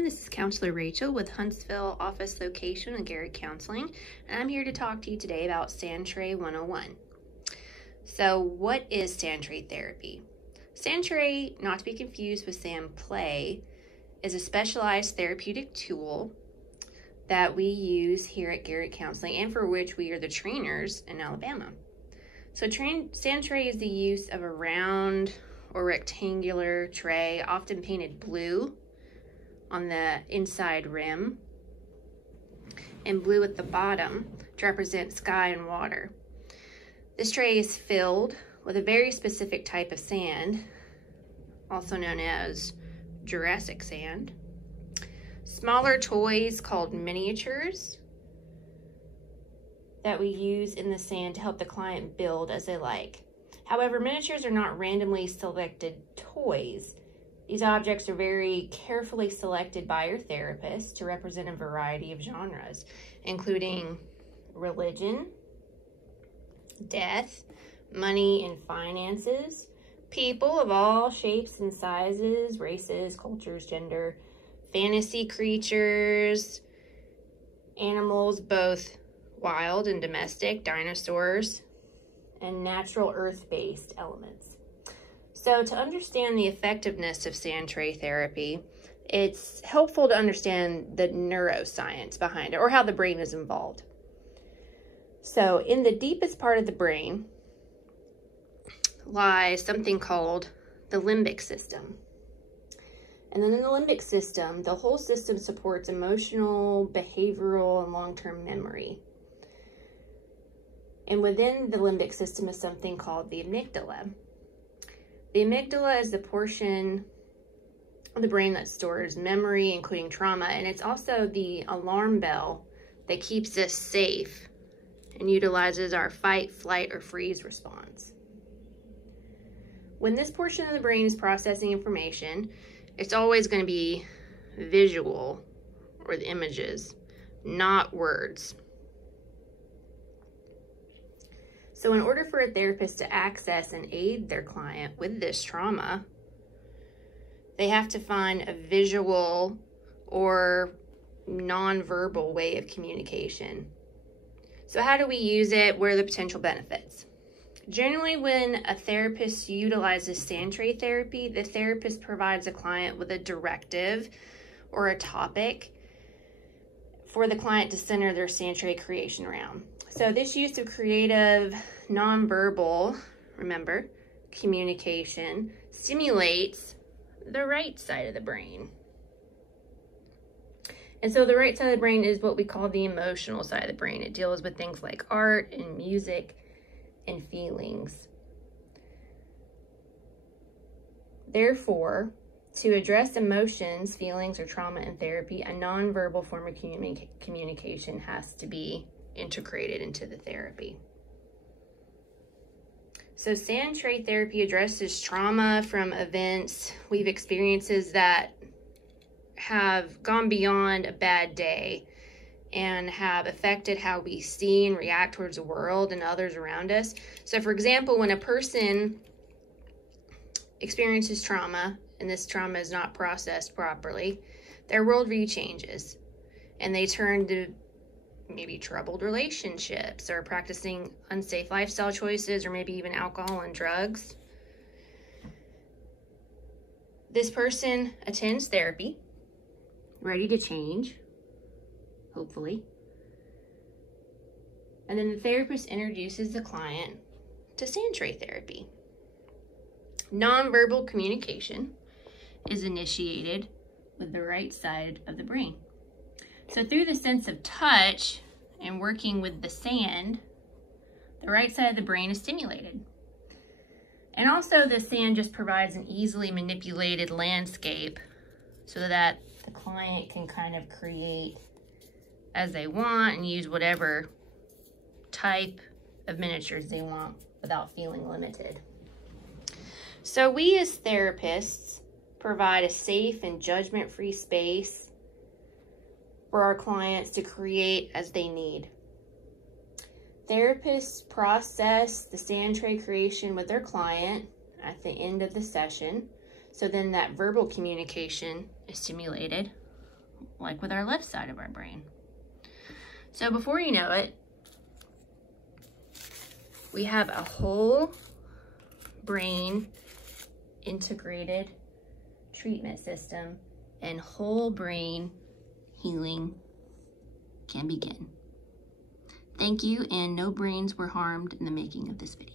everyone, this is Counselor Rachel with Huntsville office location of Garrett Counseling, and I'm here to talk to you today about Sandtray 101. So what is Sandtray therapy? Sandtray, not to be confused with Sandplay, is a specialized therapeutic tool that we use here at Garrett Counseling and for which we are the trainers in Alabama. So Sandtray is the use of a round or rectangular tray, often painted blue on the inside rim and blue at the bottom to represent sky and water. This tray is filled with a very specific type of sand, also known as Jurassic sand. Smaller toys called miniatures that we use in the sand to help the client build as they like. However, miniatures are not randomly selected toys. These objects are very carefully selected by your therapist to represent a variety of genres, including religion, death, money and finances, people of all shapes and sizes, races, cultures, gender, fantasy creatures, animals, both wild and domestic, dinosaurs, and natural earth-based elements. So to understand the effectiveness of Sandtray therapy, it's helpful to understand the neuroscience behind it, or how the brain is involved. So in the deepest part of the brain lies something called the limbic system. And then in the limbic system, the whole system supports emotional, behavioral, and long-term memory. And within the limbic system is something called the amygdala. The amygdala is the portion of the brain that stores memory, including trauma, and it's also the alarm bell that keeps us safe and utilizes our fight, flight, or freeze response. When this portion of the brain is processing information, it's always going to be visual, or the images, not words. So in order for a therapist to access and aid their client with this trauma, they have to find a visual or nonverbal way of communication. So how do we use it? What are the potential benefits? Generally, when a therapist utilizes Sandtray therapy, the therapist provides a client with a directive or a topic for the client to center their Sandtray creation around. So this use of creative, nonverbal, remember, communication stimulates the right side of the brain. And so the right side of the brain is what we call the emotional side of the brain. It deals with things like art and music and feelings. Therefore, to address emotions, feelings, or trauma in therapy, a nonverbal form of communication has to be integrated into the therapy. So Sandtray therapy addresses trauma from events we've experienced that have gone beyond a bad day and have affected how we see and react towards the world and others around us. So for example, when a person experiences trauma and this trauma is not processed properly, their worldview changes and they turn to maybe troubled relationships or practicing unsafe lifestyle choices or maybe even alcohol and drugs. This person attends therapy, ready to change, hopefully. And then the therapist introduces the client to Sandtray therapy. Nonverbal communication is initiated with the right side of the brain. So through the sense of touch and working with the sand, the right side of the brain is stimulated. And also the sand just provides an easily manipulated landscape so that the client can kind of create as they want and use whatever type of miniatures they want without feeling limited. So we as therapists provide a safe and judgment-free space for our clients to create as they need. Therapists process the Sandtray creation with their client at the end of the session, so then that verbal communication is stimulated like with our left side of our brain. So before you know it, we have a whole brain integrated treatment system, and whole brain healing can begin. Thank you, and no brains were harmed in the making of this video.